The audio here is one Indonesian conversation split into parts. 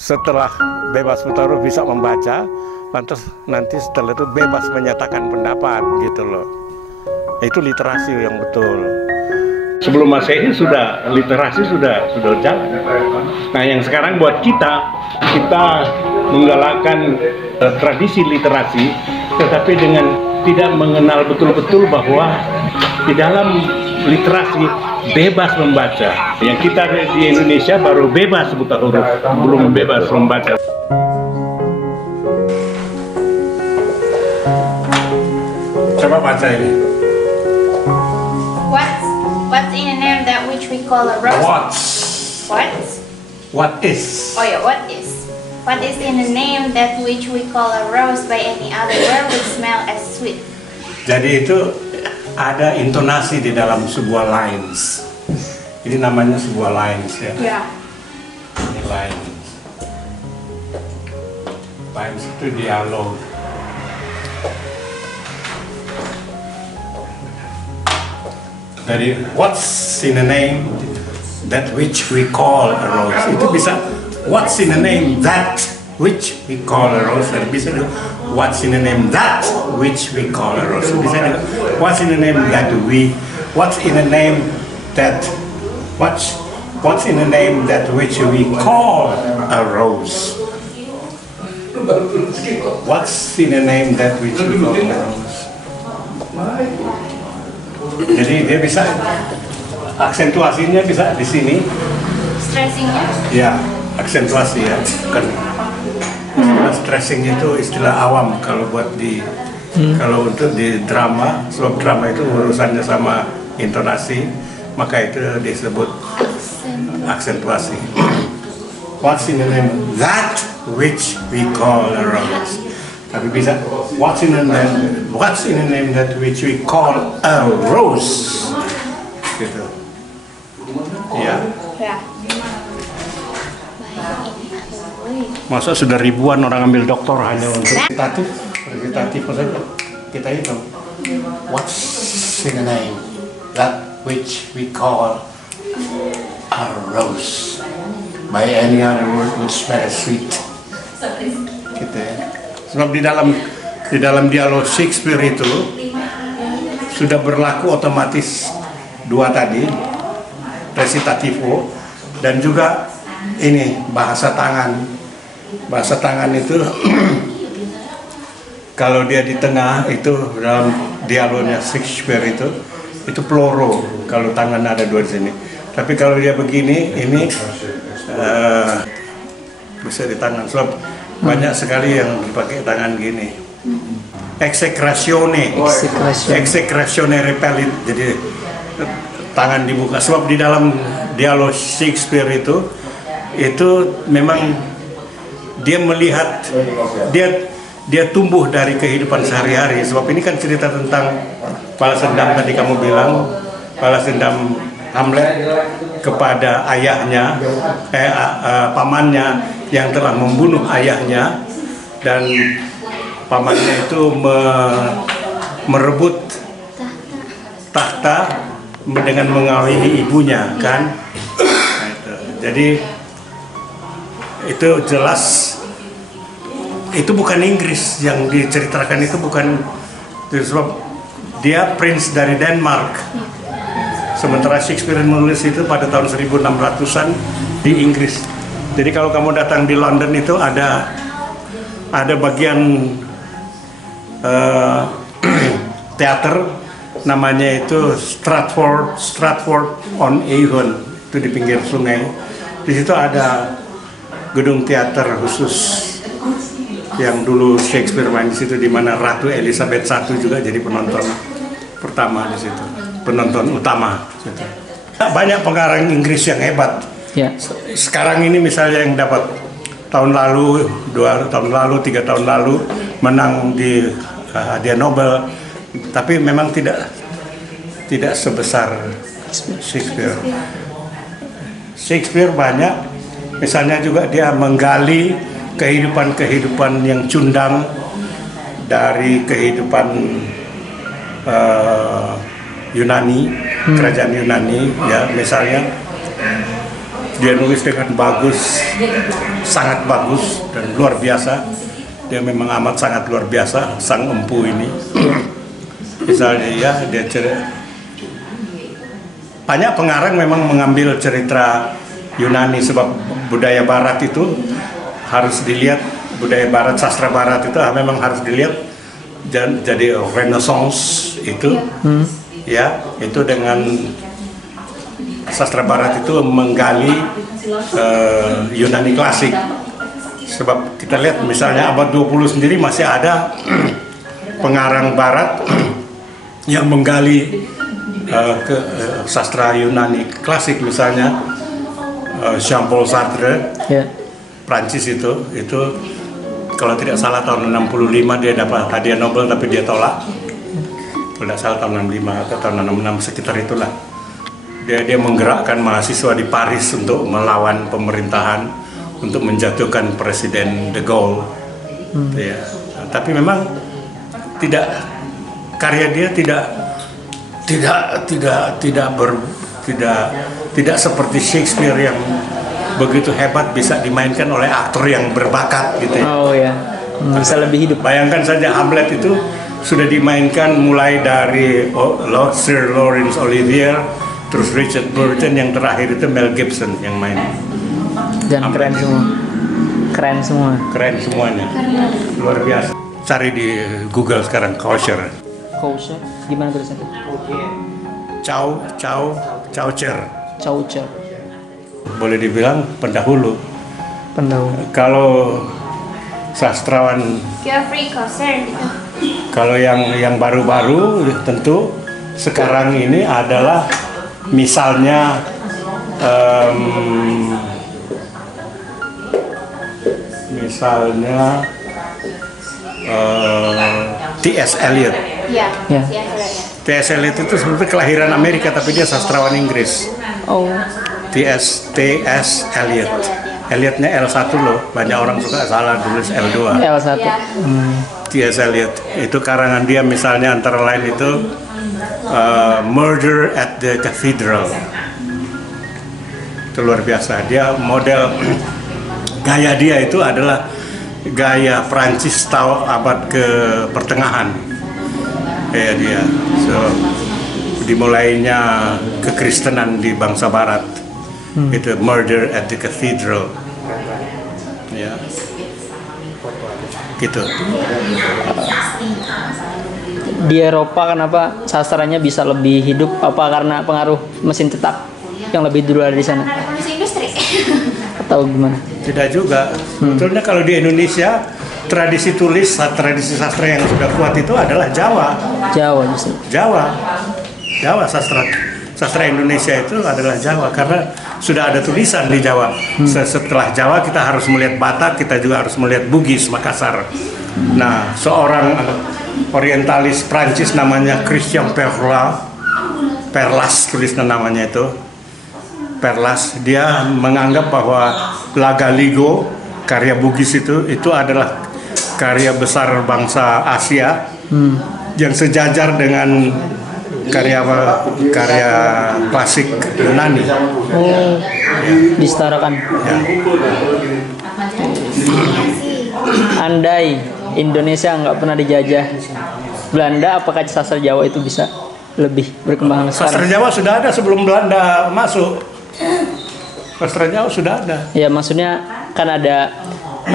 setelah bebas bertaruh bisa membaca, lantas nanti setelah itu bebas menyatakan pendapat gitu loh. Itu literasi yang betul. Sebelum Masehi sudah literasi sudah jalan. Nah, yang sekarang buat kita menggalakkan tradisi literasi, tetapi dengan tidak mengenal betul-betul bahwa di dalam literasi bebas membaca. Yang kita di Indonesia baru bebas buta huruf, belum bebas membaca. Coba baca ini. What's in a name that which we call a rose? What is? Oh yeah, what is? What is in a name that which we call a rose by any other word would smell as sweet? Jadi itu ada intonasi di dalam sebuah lines. Ini namanya sebuah lines ya. Ya. Ini lines. Lines itu dialog. Dari what's in a name that which we call a rose. Itu bisa what's in a name that which we call a rose. Dan bisa juga what's in a name that which we call a rose. Bisa juga what's in a name that we, what's in a name that, what's in a name that which we call a rose. What's in a name that which we call a rose. Jadi dia bisa aksentuasinya bisa di sini. Stressingnya? Ya, aksentuasi ya. Kan stressing itu istilah awam kalau buat di kalau untuk di drama, sebab drama itu urusannya sama intonasi, maka itu disebut aksentuasi. What's in the name that which we call a rose. Tapi bisa what's in a name that which we call a rose. Gitu. Ya. Masa sudah ribuan orang ambil doktor hanya untuk recitatif saja. Kita itu what's in a name that which we call a rose. By any other word would smell as sweet. Gitu ya. Sebab di dalam dialog Shakespeare itu sudah berlaku otomatis dua tadi, recitativo, dan juga ini bahasa tangan. Bahasa tangan itu kalau dia di tengah itu dalam dialognya Shakespeare itu ploro kalau tangan ada dua di sini. Tapi kalau dia begini ini bisa di tangan. Sebab banyak sekali yang dipakai tangan gini. Execratione repellit. Jadi tangan dibuka. Sebab di dalam dialog Shakespeare itu memang dia melihat dia tumbuh dari kehidupan sehari-hari. Sebab ini kan cerita tentang balas dendam tadi kamu bilang, balas dendam Hamlet kepada ayahnya, pamannya yang telah membunuh ayahnya, dan pamannya itu merebut tahta dengan mengawini ibunya kan. Nah, itu. Jadi itu jelas itu bukan Inggris yang diceritakan, itu bukan, sebab dia prince dari Denmark. Sementara Shakespeare menulis itu pada tahun 1600-an di Inggris. Jadi kalau kamu datang di London itu ada bagian teater namanya itu Stratford-on-Avon, itu di pinggir sungai. Di situ ada gedung teater khusus yang dulu Shakespeare main di situ, di mana Ratu Elizabeth I juga jadi penonton pertama di situ. Penonton utama. Banyak pengarang Inggris yang hebat. Ya. Sekarang ini misalnya yang dapat tahun lalu, 2 tahun lalu, 3 tahun lalu menang di hadiah Nobel, tapi memang tidak sebesar Shakespeare. Shakespeare banyak, misalnya juga dia menggali kehidupan yang cundang dari kehidupan Yunani, kerajaan Yunani, ya misalnya Dia nulis dengan bagus, sangat bagus dan luar biasa. Dia memang amat sangat luar biasa, sang empu ini. Misalnya ya, dia banyak pengarang memang mengambil cerita Yunani sebab budaya Barat itu harus dilihat, budaya Barat, sastra Barat itu memang harus dilihat. Jadi Renaissance itu, ya itu dengan sastra Barat itu menggali Yunani klasik. Sebab kita lihat misalnya abad 20 sendiri masih ada pengarang Barat yang menggali ke sastra Yunani klasik, misalnya Jean-Paul Sartre, Prancis itu kalau tidak salah tahun 65 dia dapat hadiah Nobel, tapi dia tolak. Tidak salah tahun 65 atau tahun 66 sekitar itulah. Dia menggerakkan mahasiswa di Paris untuk melawan pemerintahan, untuk menjatuhkan Presiden de Gaulle. Ya. Tapi memang karya dia tidak seperti Shakespeare yang begitu hebat bisa dimainkan oleh aktor yang berbakat gitu ya. Oh ya, bisa lebih hidup. Bayangkan saja Hamlet itu sudah dimainkan mulai dari Sir Laurence Olivier, terus Richard Burton, yang terakhir itu Mel Gibson yang main. Dan keren semua. Keren semuanya. Luar biasa. Cari di Google sekarang Chaucer. Chaucer, gimana tulisannya? Chaucer. Chaucer. Boleh dibilang pendahulu. Kalau sastrawan, Geoffrey Chaucer gitu. kalau yang baru-baru tentu sekarang ini adalah misalnya T.S. Eliot. Ya. T.S. Eliot itu sebenarnya kelahiran Amerika tapi dia sastrawan Inggris. Oh. T.S. Eliot. Eliotnya L1 loh, banyak orang suka salah tulis L2. L1. T.S. Eliot itu karangan dia, misalnya antara lain itu Murder at the Cathedral. Itu luar biasa. Dia model gaya dia itu adalah gaya Prancis abad ke pertengahan. Kayak dia. So, dimulainya kekristenan di bangsa Barat. Itu Murder at the Cathedral. Ya. Gitu. Di Eropa kenapa sastranya bisa lebih hidup? Apa karena pengaruh mesin cetak yang lebih dulu ada di sana? Revolusi industri. Atau gimana? Tidak juga. Sebetulnya kalau di Indonesia tradisi tulis, tradisi sastra yang sudah kuat itu adalah Jawa. Jawa justru. Jawa sastra Indonesia itu adalah Jawa karena sudah ada tulisan di Jawa. Setelah Jawa kita harus melihat Batak, kita juga harus melihat Bugis, Makassar. Nah, seorang orientalis Prancis namanya Christian Perlas tulisnya namanya itu. Perlas, dia menganggap bahwa La Galigo, karya Bugis itu adalah karya besar bangsa Asia yang sejajar dengan karya klasik Yunani. Oh, disetarakan. Ya. Andai Indonesia nggak pernah dijajah Belanda, apakah sastra Jawa itu bisa lebih berkembang Sastra sekarang? Jawa sudah ada sebelum Belanda masuk. Sastra Jawa sudah ada. Ya maksudnya kan ada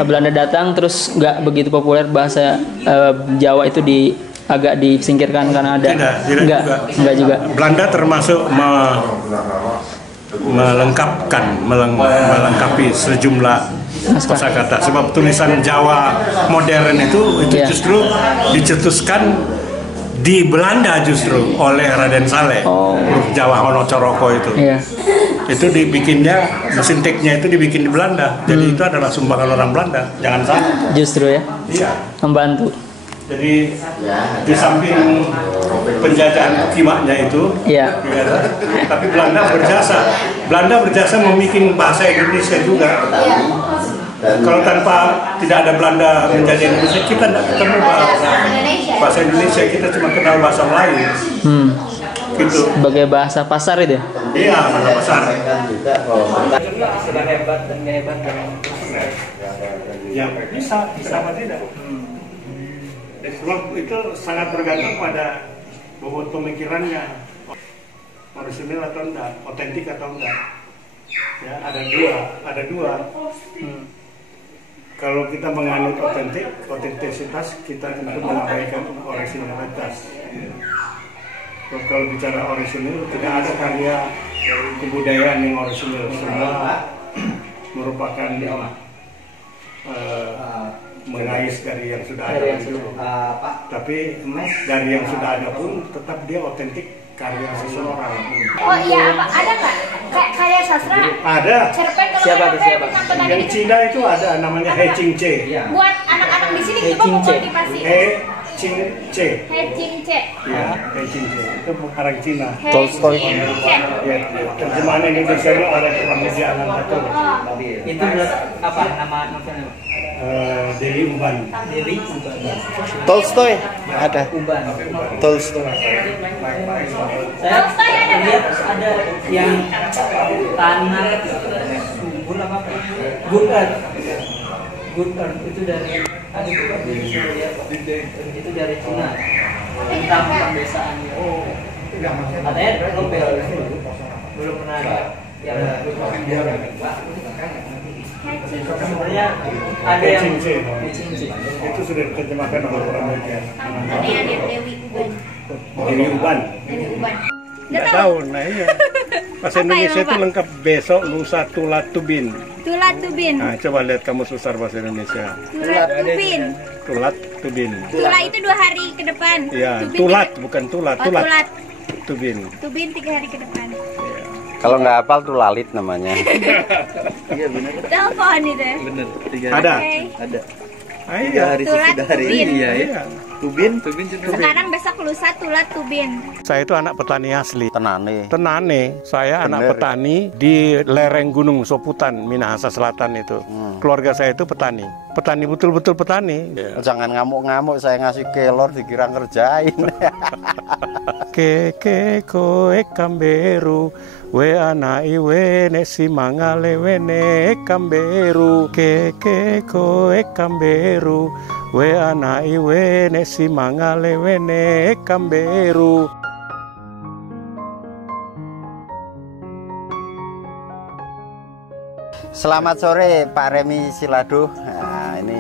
Belanda datang terus nggak begitu populer bahasa Jawa itu agak disingkirkan karena ada. Tidak juga. Belanda termasuk melengkapi sejumlah kosakata. Sebab tulisan Jawa modern itu justru dicetuskan di Belanda justru oleh Raden Saleh. Huruf Jawa Hono Coroko itu. Iya. Itu dibikinnya, mesin teknya itu dibikin di Belanda. Jadi itu adalah sumbangan orang Belanda. Jangan salah. Justru ya. Iya. Membantu. Jadi di samping penjajahan kimaknya itu, ya, tapi Belanda berjasa membuat bahasa Indonesia juga. Kalau tidak ada Belanda menjadi Indonesia, kita tidak ketemu bahasa Indonesia, kita cuma kenal bahasa Melayu. Gitu. sebagai bahasa pasar itu ya? Iya, bahasa pasar. Sudah hebat dan nggak hebat. Ya bisa apa tidak. Sebab itu sangat bergantung pada bobot pemikirannya, orisinil atau enggak, otentik atau enggak. Ya, ada dua. Kalau kita menganut otentisitas, kita tentu mengabaikan orisinalitas. Kalau bicara orisinil, tidak ada karya kebudayaan yang orisinil, semua merupakan mengais dari yang sudah ada. Tapi dari yang sudah ada pun tetap dia otentik karya seseorang. Oh iya, apa ada nggak karya sastra? Ada. Cerpen kalau Siapa tuh, siapa? Yang Cina itu ada namanya He Ching Che. Buat anak-anak di sini He coba Ching Che. memotivasi. He Ching Che. He Ching Che. Ya, He Ching Che. Itu pengarang Cina. He Tolstoy. Ching Che. Ya, terjemahan Indonesia-nya oleh Pramudia Anantatur. Itu apa nama novelnya? Dewi Umban. Dewi Tolstoy ada. Uban. Tolstoy. Saya lihat ada yang tanah subur apa? Good Earth. Good Earth itu dari itu dari Cina tentang pembesaan. Oh, katanya Nobel belum pernah ada yang sebenarnya ada He yang Ching Che. He Ching Che. Itu sudah diterjemahkan oleh Pramudia. Ada yang Dewi Uban. Dewi Umban. Dewi Uban. Nggak tahu, nah iya. Bahasa Indonesia itu lengkap besok, lusa, tulat, tubin. Tulat Tubin. Nah, coba lihat kamus besar bahasa Indonesia. Tulat Tubin. Tulat, tubin. Tula itu 2 hari ke depan. Iya, Tubin tulat, tiga- bukan tulat, Oh, tulat, tulat. tubin. Tubin 3 hari ke depan. Kalau nggak hafal tuh lalit namanya. Telepon itu. Bener, Ada. Oke. ada. Ah, iya. Tulat Tubin. Iya. Tubin Sekarang besok lusa Tulat Tubin. Saya itu anak petani asli. Tenane. Tenane, saya anak Bener. petani di lereng Gunung Soputan, Minahasa Selatan itu. Keluarga saya itu petani. Petani betul-betul petani. Jangan ngamuk-ngamuk, saya ngasih kelor dikira ngerjain. Keke koe kamberu we anai we nesi mangale we ne kamberu keke koe kamberu we anai we nesi mangale we ne kamberu. Selamat sore Pak Remi Silado. Nah, ini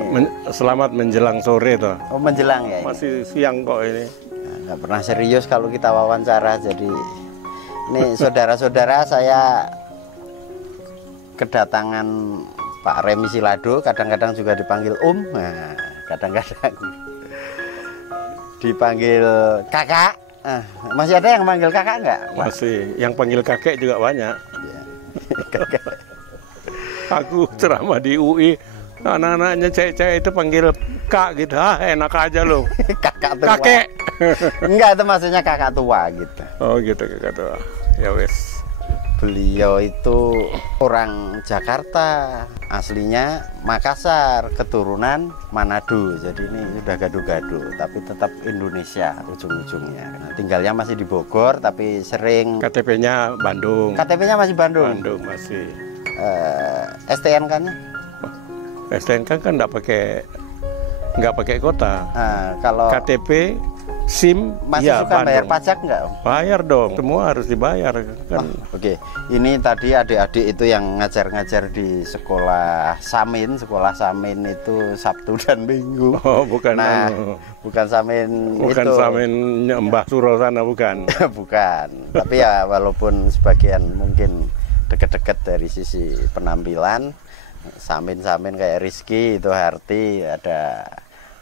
Selamat menjelang sore toh. menjelang ya. Ini. Masih siang kok ini. Nah, nggak pernah serius kalau kita wawancara. Jadi ini saudara-saudara, saya kedatangan Pak Remi Silado. Kadang-kadang juga dipanggil Nah, kadang-kadang dipanggil kakak. Masih ada yang manggil kakak nggak? Masih. Yang panggil kakek juga banyak. Kakak. Aku ceramah di UI, anak-anaknya cewek-cewek itu panggil kak gitu. Enak aja loh. Kakak tua. Kakek. Enggak, itu maksudnya kakak tua gitu. Oh gitu kakak tua. Ya wes. Beliau itu orang Jakarta, aslinya Makassar, keturunan Manado. Jadi ini sudah gaduh-gaduh, tapi tetap Indonesia ujung-ujungnya. Nah, tinggalnya masih di Bogor, tapi sering KTP-nya Bandung. KTP-nya masih Bandung. Bandung masih. STNK-nya? STNK kan nggak pakai kota. Kalau KTP, SIM, masih ya suka bayar Bandung. pajak nggak? Bayar dong, semua harus dibayar kan. Oke, ini tadi adik-adik itu yang ngajar-ngajar di sekolah Samin. Sekolah Samin itu Sabtu dan Minggu. Oh bukan, Nah, anu. bukan Samin Bukan itu. Samin Mbah Suro sana bukan. Bukan. Tapi ya walaupun sebagian mungkin deket-deket dari sisi penampilan, Samin-Samin kayak Rizky itu Harti, ada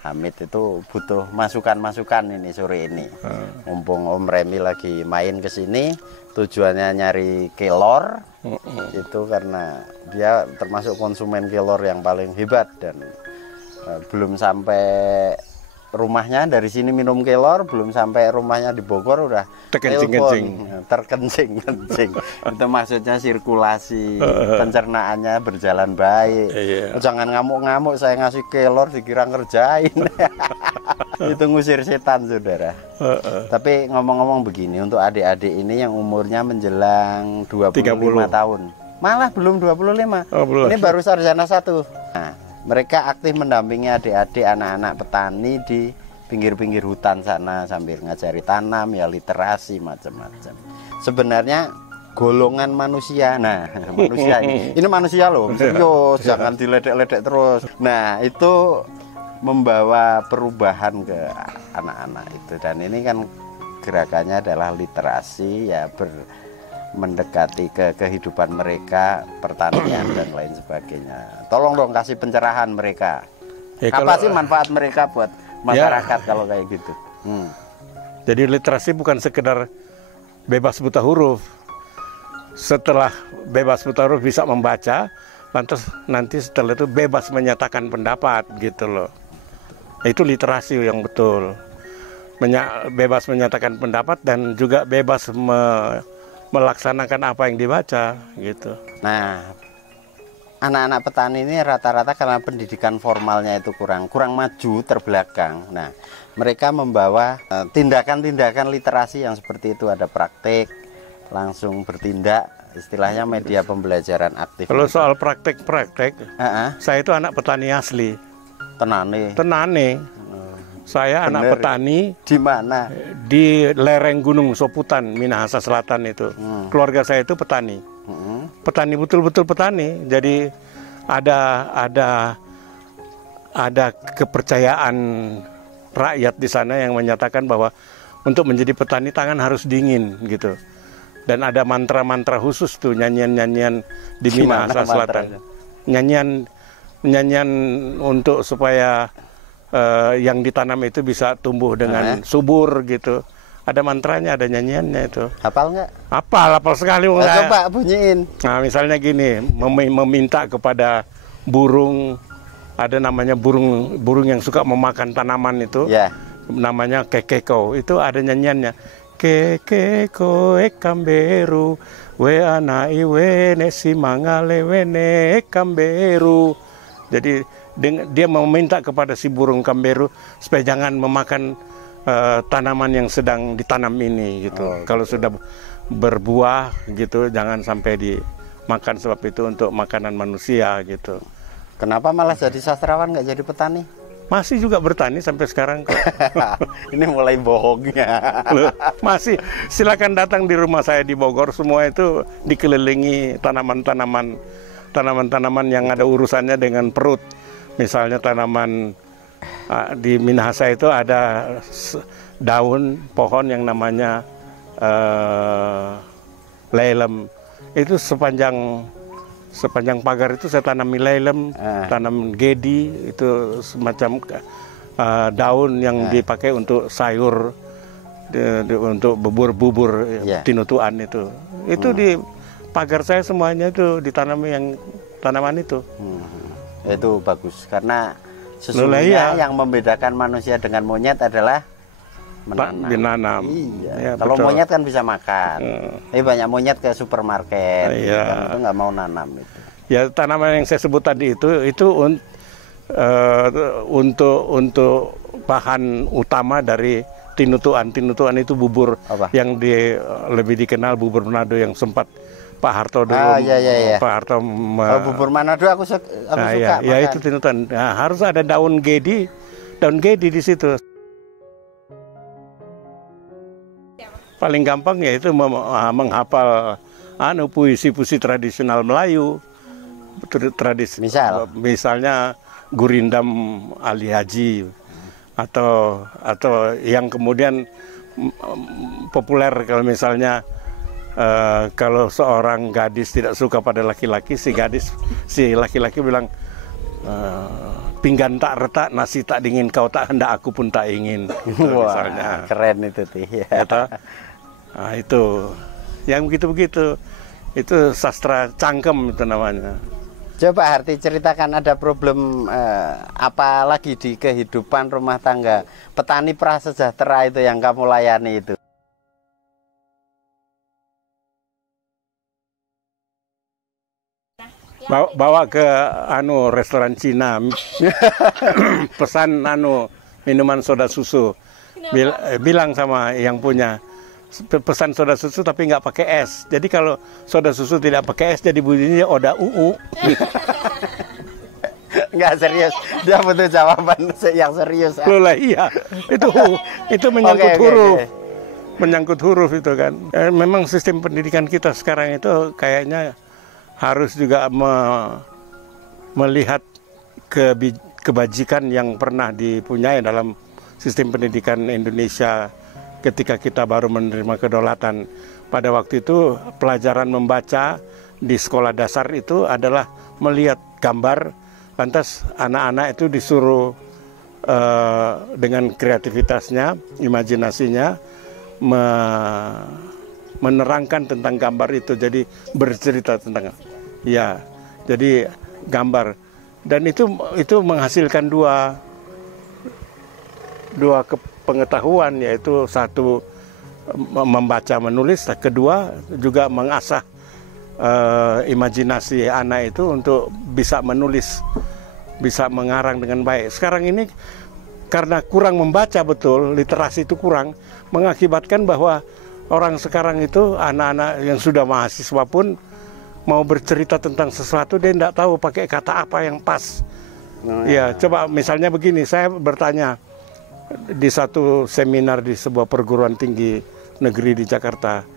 Hamid itu butuh masukan-masukan ini sore ini. Mumpung Om Remi lagi main ke sini, tujuannya nyari kelor. Itu karena dia termasuk konsumen kelor yang paling hebat dan belum sampai rumahnya dari sini minum kelor, belum sampai rumahnya di Bogor udah terkencing-kencing. Itu maksudnya sirkulasi pencernaannya berjalan baik. Jangan ngamuk-ngamuk saya ngasih kelor dikira ngerjain. Itu ngusir setan, saudara. Tapi ngomong-ngomong begini, untuk adik-adik ini yang umurnya menjelang 25 tahun, malah belum 25. Ini baru sarjana 1. Nah, mereka aktif mendampingi adik-adik anak-anak petani di pinggir-pinggir hutan sana sambil ngajari tanam, ya literasi macam-macam. Sebenarnya golongan manusia. Nah, manusia ini manusia loh, serius, jangan diledek-ledek terus. Nah, itu membawa perubahan ke anak-anak itu, dan ini kan gerakannya adalah literasi, ya mendekati ke kehidupan mereka, pertanian dan lain sebagainya. Tolong dong kasih pencerahan mereka. Apa sih manfaat mereka buat masyarakat kalau kayak gitu? Jadi literasi bukan sekedar bebas buta huruf. Setelah bebas buta huruf bisa membaca, lantas nanti setelah itu bebas menyatakan pendapat gitu loh. Itu literasi yang betul. Bebas menyatakan pendapat dan juga bebas melaksanakan apa yang dibaca gitu. Nah, anak-anak petani ini rata-rata karena pendidikan formalnya itu kurang maju, terbelakang. Nah, mereka membawa tindakan-tindakan literasi yang seperti itu, ada praktek, langsung bertindak, istilahnya media pembelajaran aktif. Kalau soal praktek-praktek, saya itu anak petani asli. Tenane. Saya anak petani. Di mana? Di lereng Gunung Soputan, Minahasa Selatan itu. Keluarga saya itu petani. Petani, betul-betul petani. Jadi ada kepercayaan rakyat di sana yang menyatakan bahwa untuk menjadi petani tangan harus dingin gitu. Dan ada mantra-mantra khusus tuh, nyanyian-nyanyian di Minahasa Selatan. Nyanyian untuk supaya yang ditanam itu bisa tumbuh dengan subur gitu. Ada mantranya, ada nyanyiannya itu. Hafal nggak? Hafal sekali. Coba bunyiin. Nah, misalnya gini, meminta kepada burung, ada namanya burung yang suka memakan tanaman itu, namanya kekeko. Itu ada nyanyiannya. Kekeko ekamberu, we anai we nesi mangale wene ekamberu. Jadi dia meminta kepada si burung kamberu supaya jangan memakan tanaman yang sedang ditanam ini gitu. Kalau sudah berbuah gitu jangan sampai dimakan, sebab itu untuk makanan manusia gitu. Kenapa malah jadi sastrawan nggak jadi petani? Masih juga bertani sampai sekarang kok. Ini mulai bohongnya. Masih, silakan datang di rumah saya di Bogor, semua itu dikelilingi tanaman-tanaman yang ada urusannya dengan perut. Misalnya tanaman di Minahasa itu ada daun pohon yang namanya lelem. Itu sepanjang pagar itu saya tanami lelem, tanam gedi, itu semacam daun yang dipakai untuk sayur, untuk bubur tinutuan itu. Itu di pagar saya semuanya itu ditanami yang tanaman itu. Itu bagus karena sesungguhnya yang membedakan manusia dengan monyet adalah menanam. Iya. Ya, kalau betul. monyet kan bisa makan. Tapi banyak monyet ke supermarket, kan itu nggak mau nanam itu. Ya, tanaman yang saya sebut tadi itu untuk bahan utama dari tinutuan. Tinutuan itu bubur yang lebih dikenal bubur Manado yang sempat Pak Harto dulu. Pak Harto bubur Manado aku suka. Ya itu tinutuan. Nah, harus ada daun gedi di situ. Paling gampang yaitu menghafal puisi-puisi tradisional Melayu. Misalnya Gurindam Ali Haji atau yang kemudian populer kalau misalnya kalau seorang gadis tidak suka pada laki-laki, si laki-laki bilang pinggan tak retak, nasi tak dingin, kau tak hendak, aku pun tak ingin. Gitu, misalnya. Keren itu tuh. Nah, itu yang begitu-begitu itu sastra cangkem itu namanya. Coba Harti ceritakan ada problem apa lagi di kehidupan rumah tangga petani prasejahtera itu yang kamu layani itu. Bawa ke restoran Cina, pesan minuman soda susu, bilang sama yang punya, pesan soda susu tapi nggak pakai es. Jadi kalau soda susu tidak pakai es jadi bunyinya oda uu. Nggak serius, dia butuh jawaban yang serius. Loh lah iya, itu menyangkut huruf. Menyangkut huruf itu kan. Memang sistem pendidikan kita sekarang itu kayaknya harus juga melihat kebajikan yang pernah dipunyai dalam sistem pendidikan Indonesia ketika kita baru menerima kedaulatan. Pada waktu itu pelajaran membaca di sekolah dasar itu adalah melihat gambar, lantas anak-anak itu disuruh dengan kreativitasnya, imajinasinya menerangkan tentang gambar itu, jadi bercerita tentang jadi gambar, dan itu menghasilkan dua pengetahuan, yaitu satu membaca menulis, kedua juga mengasah imajinasi anak itu untuk bisa menulis, bisa mengarang dengan baik. Sekarang ini karena kurang membaca betul, literasi itu kurang, mengakibatkan bahwa orang sekarang itu, anak-anak yang sudah mahasiswa pun mau bercerita tentang sesuatu, dia tidak tahu pakai kata apa yang pas. Ya, coba misalnya begini, saya bertanya di satu seminar di sebuah perguruan tinggi negeri di Jakarta,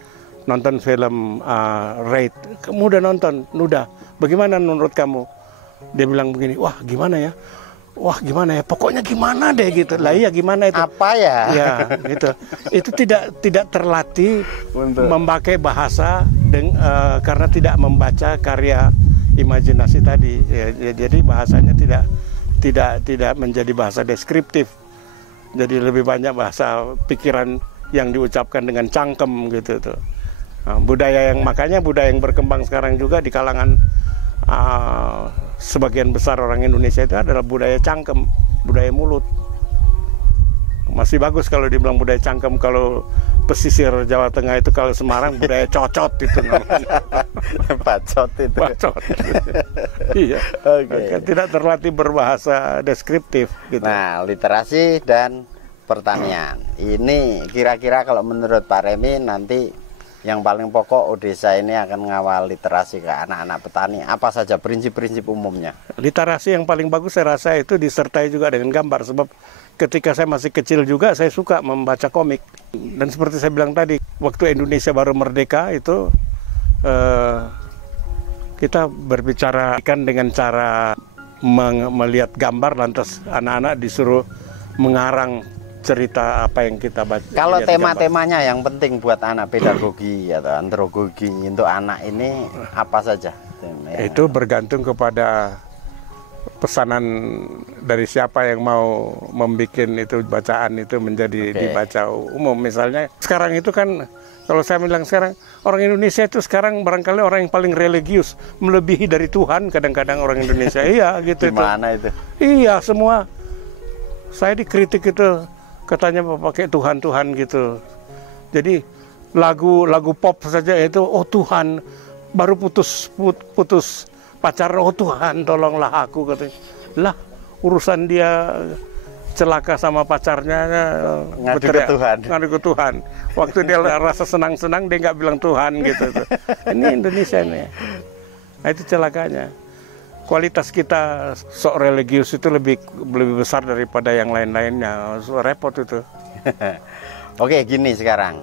nonton film Raid, kamu udah nonton? Udah. Bagaimana menurut kamu? Dia bilang begini, wah gimana ya? Wah gimana ya, pokoknya gimana deh gitu. Lah iya gimana itu? Apa ya? Ya gitu. Itu tidak terlatih memakai bahasa karena tidak membaca karya imajinasi tadi. Ya, jadi bahasanya tidak menjadi bahasa deskriptif. Jadi lebih banyak bahasa pikiran yang diucapkan dengan cangkem gitu tuh. Nah, makanya budaya yang berkembang sekarang juga di kalangan sebagian besar orang Indonesia itu adalah budaya cangkem, budaya mulut. Masih bagus kalau dibilang budaya cangkem, kalau pesisir Jawa Tengah itu, kalau Semarang budaya cocot itu namanya. Bacot itu. Bacot. Iya. Okay. Tidak terlatih berbahasa deskriptif gitu. Nah, literasi dan pertanian. Ini kira-kira kalau menurut Pak Remi nanti yang paling pokok Odesa ini akan mengawal literasi ke anak-anak petani. Apa saja prinsip-prinsip umumnya? Literasi yang paling bagus saya rasa itu disertai juga dengan gambar. Sebab ketika saya masih kecil juga saya suka membaca komik. Dan seperti saya bilang tadi, waktu Indonesia baru merdeka itu kita berbicara kan dengan cara melihat gambar, lantas anak-anak disuruh mengarang cerita apa yang kita baca. Kalau tema-temanya yang penting buat anak, pedagogi atau andragogi untuk anak ini apa saja? Itu bergantung kepada pesanan dari siapa yang mau membuat itu bacaan itu menjadi dibaca umum. Misalnya sekarang itu kan, kalau saya bilang sekarang orang Indonesia itu sekarang barangkali orang yang paling religius, melebihi dari Tuhan kadang-kadang orang Indonesia. Iya gitu. Gimana itu? Iya, semua. Saya dikritik itu katanya pakai Tuhan-Tuhan gitu. Jadi lagu pop saja itu, oh Tuhan, baru putus pacar, oh Tuhan tolonglah aku, katanya. Lah urusan dia celaka sama pacarnya ngadu ke Tuhan. Ngadu ke Tuhan. Waktu dia rasa senang-senang dia nggak bilang Tuhan gitu. Ini Indonesia ini. Nah, itu celakanya. Kualitas kita sok religius itu lebih besar daripada yang lain-lainnya. Repot itu. Oke, gini sekarang.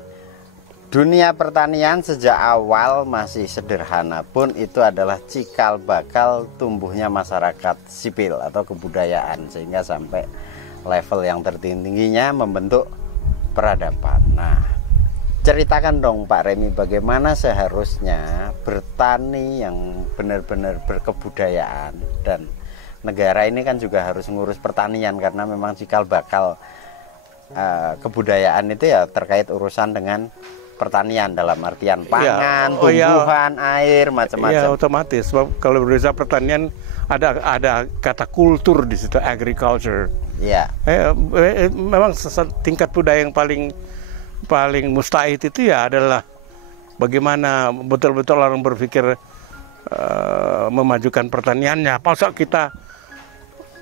Dunia pertanian sejak awal masih sederhana pun itu adalah cikal bakal tumbuhnya masyarakat sipil atau kebudayaan, sehingga sampai level yang tertingginya membentuk peradaban. Nah, ceritakan dong Pak Remi, bagaimana seharusnya bertani yang benar-benar berkebudayaan, dan negara ini kan juga harus ngurus pertanian karena memang cikal bakal kebudayaan itu ya terkait urusan dengan pertanian dalam artian pangan, tumbuhan, air, macam-macam. Iya, otomatis. Sebab kalau berdasar pertanian ada kata kultur di situ, agriculture. Iya. Memang tingkat budaya yang paling mustahil itu ya adalah bagaimana betul-betul orang berpikir memajukan pertaniannya. Masa kita,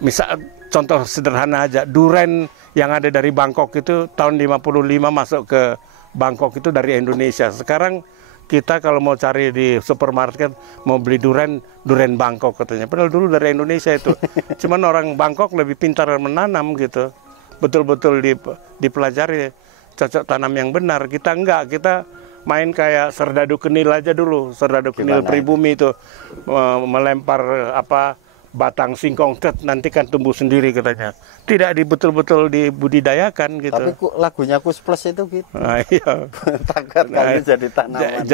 misal contoh sederhana aja, duren yang ada dari Bangkok itu tahun 55 masuk ke Bangkok itu dari Indonesia. Sekarang kita kalau mau cari di supermarket mau beli duren Bangkok katanya. Padahal dulu dari Indonesia itu. Cuman orang Bangkok lebih pintar menanam gitu. Betul-betul dipelajari cocok tanam yang benar. Kita enggak, kita main kayak serdadu kenil aja dulu. Serdadu kenil pribumi itu melempar batang singkong, nanti kan tumbuh sendiri katanya. Tidak betul-betul dibudidayakan gitu. Tapi lagunya Kus Plus itu gitu. Nah, iya. Tagar kami jadi tanaman.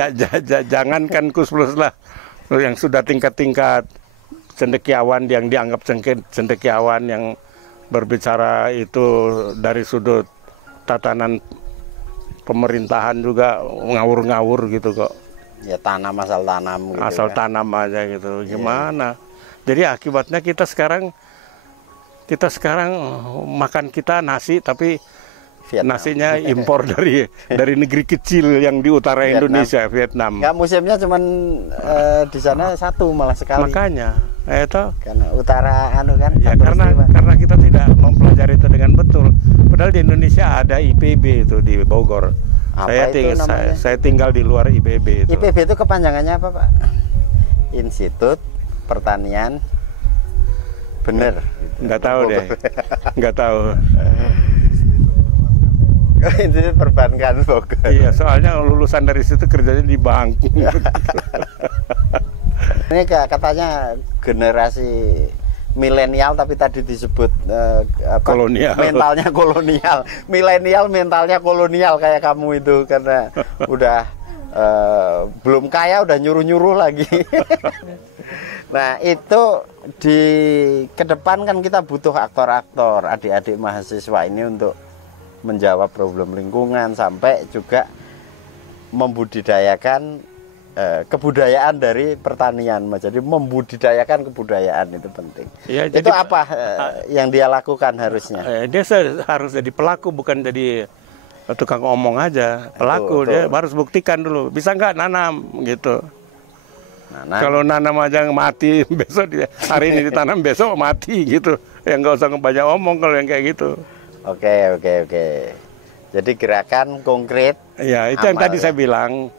Jangankan Kus Plus lah, yang sudah tingkat-tingkat cendekiawan yang dianggap cendekiawan yang berbicara itu dari sudut tatanan pemerintahan juga ngawur-ngawur gitu kok. Ya tanam asal tanam gitu. Asal tanam aja gitu. Gimana? Jadi akibatnya kita sekarang makan kita nasi tapi Vietnam. Nasinya impor dari negeri kecil yang di utara Indonesia, Vietnam. Enggak, musimnya cuman di sana satu malah sekali. Makanya itu karena utara kan. Ya karena kita tidak mempelajari itu dengan betul. Padahal di Indonesia ada IPB itu di Bogor. Saya tinggal di luar IPB itu. IPB itu kepanjangannya apa, Pak? Institut Pertanian, bener? Nggak tahu deh, nggak tahu. Ini perbankan Bogor. Iya, soalnya lulusan dari situ kerjanya di bank. Ini katanya generasi milenial, tapi tadi disebut kolonial. Mentalnya kolonial. Milenial mentalnya kolonial kayak kamu itu, karena udah belum kaya udah nyuruh-nyuruh lagi. Nah itu ke depan kan kita butuh aktor-aktor, adik-adik mahasiswa ini untuk menjawab problem lingkungan sampai juga membudidayakan kebudayaan dari pertanian. Jadi membudidayakan kebudayaan itu penting. Ya, itu apa yang dia lakukan harusnya? Dia harus jadi pelaku, bukan jadi tukang omong aja. Pelaku, dia harus buktikan dulu bisa nggak nanam gitu. Kalau nanam aja mati, besok hari ini ditanam besok mati gitu. Yang nggak usah banyak omong kalau yang kayak gitu. Oke. Jadi gerakan konkret. Ya itu yang tadi saya bilang.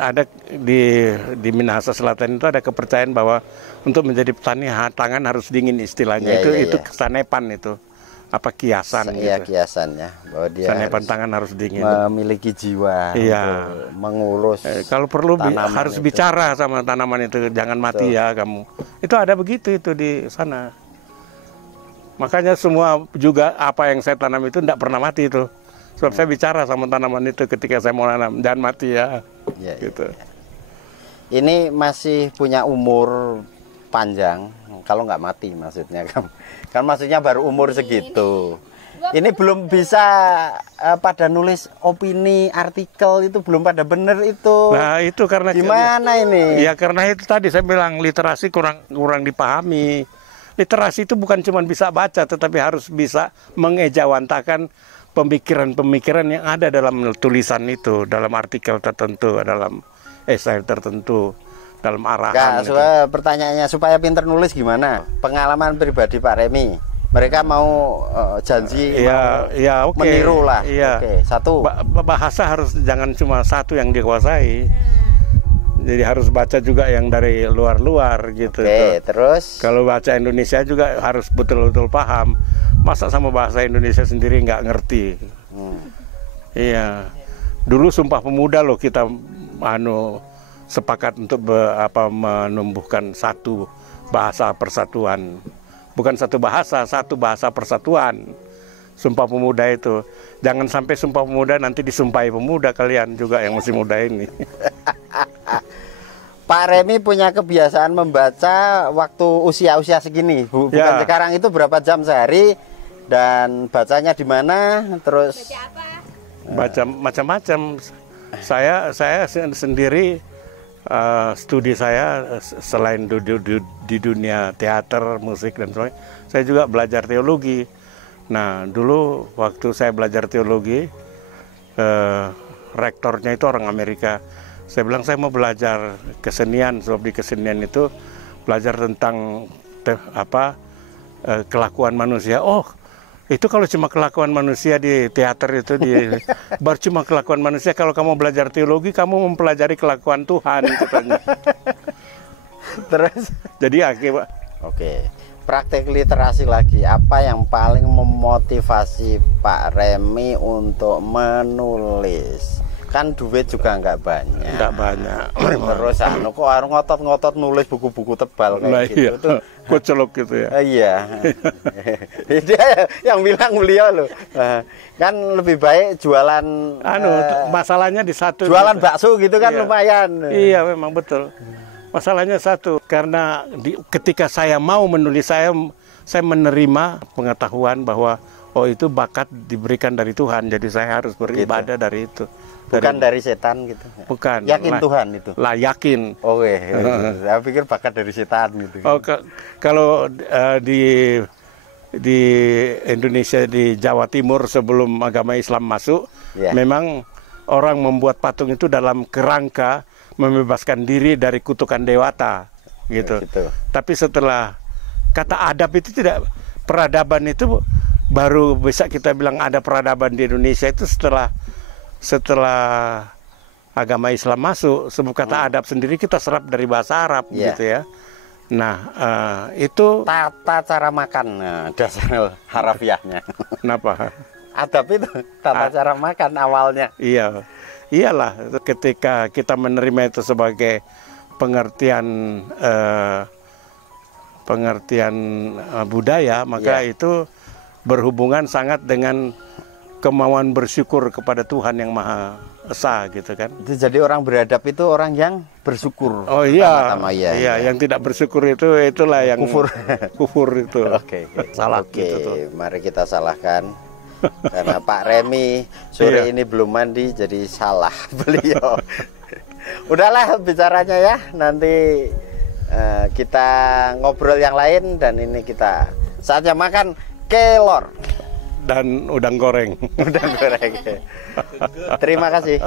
Ada di Minahasa Selatan itu ada kepercayaan bahwa untuk menjadi petani tangan harus dingin istilahnya. Itu kesanepan itu. Apa kiasan Iya, gitu. Kiasannya bahwa dia sanepan tangan harus dingin, memiliki jiwa untuk mengurus. Kalau perlu harus itu. Bicara sama tanaman itu, jangan mati ya kamu. Itu ada begitu itu di sana. Makanya semua juga apa yang saya tanam itu tidak pernah mati itu. Sebab saya bicara sama tanaman itu ketika saya mau nanam, jangan mati ya. Gitu. Ini masih punya umur panjang, kalau nggak mati maksudnya kan maksudnya baru umur segitu. Ini belum bisa pada nulis opini artikel, itu belum pada bener itu. Nah itu karena gimana ini? Ya karena itu tadi saya bilang literasi kurang dipahami. Literasi itu bukan cuma bisa baca, tetapi harus bisa mengejawantakan pemikiran-pemikiran yang ada dalam tulisan itu, dalam artikel tertentu, dalam esai tertentu, dalam arahan. Pertanyaannya supaya pinter nulis gimana? Pengalaman pribadi Pak Remi, mereka mau janji meniru lah. Satu, bahasa harus jangan cuma satu yang dikuasai. Jadi harus baca juga yang dari luar-luar gitu. Terus kalau baca Indonesia juga harus betul-betul paham. Masa sama bahasa Indonesia sendiri nggak ngerti. Iya. Dulu Sumpah Pemuda loh kita sepakat untuk menumbuhkan satu bahasa persatuan. Bukan satu bahasa persatuan. Sumpah Pemuda itu. Jangan sampai Sumpah Pemuda nanti disumpahi pemuda kalian juga yang masih muda ini. Pak Remi punya kebiasaan membaca waktu usia-usia segini, bukan sekarang. Itu berapa jam sehari dan bacanya di mana? Terus baca apa? Macam-macam. Saya sendiri studi saya selain di dunia teater, musik dan sebagainya, saya juga belajar teologi. Nah, dulu waktu saya belajar teologi, rektornya itu orang Amerika. Saya bilang saya mau belajar kesenian, sebab di kesenian itu belajar tentang kelakuan manusia. Oh, itu kalau cuma kelakuan manusia di teater itu baru cuma kelakuan manusia. Kalau kamu belajar teologi, kamu mempelajari kelakuan Tuhan katanya. Terus jadi akibat. Oke, praktek literasi lagi. Apa yang paling memotivasi Pak Remy untuk menulis? Kan duit juga nggak banyak. Nggak banyak. Terus kok harus ngotot-ngotot nulis buku-buku tebal kayak gitu. Iya. Tuh. Kuceluk gitu ya. Iya. Dia yang bilang beliau loh. Kan lebih baik jualan. Masalahnya di satu. Jualan bakso gitu kan lumayan. Iya, memang betul. Masalahnya satu, karena ketika saya mau menulis, saya menerima pengetahuan bahwa itu bakat diberikan dari Tuhan, jadi saya harus beribadah gitu. Dari itu. Bukan dari setan gitu. Bukan. Yakin Tuhan itu. Lah yakin. Oke. Saya pikir bakat dari setan gitu. Kalau di Indonesia, di Jawa Timur sebelum agama Islam masuk, memang orang membuat patung itu dalam kerangka membebaskan diri dari kutukan dewata, gitu. Tapi setelah kata adab itu tidak, peradaban itu baru bisa kita bilang ada peradaban di Indonesia itu setelah agama Islam masuk. Sebab kata adab sendiri kita serap dari bahasa Arab, gitu ya. Nah, itu tata cara makan, dasar harafiahnya. Kenapa? Adab itu tata cara makan awalnya. Iyalah, ketika kita menerima itu sebagai pengertian budaya, maka itu berhubungan sangat dengan kemauan bersyukur kepada Tuhan yang Maha Esa, gitu kan. Jadi orang beradab itu orang yang bersyukur. Oh iya, yang tidak bersyukur itulah yang kufur itu. Oke. Salah. Gitu. Mari kita salahkan. Karena Pak Remy sore ini belum mandi, jadi salah beliau. Udahlah bicaranya ya, nanti kita ngobrol yang lain, dan ini kita saatnya makan kelor dan udang goreng. Terima kasih.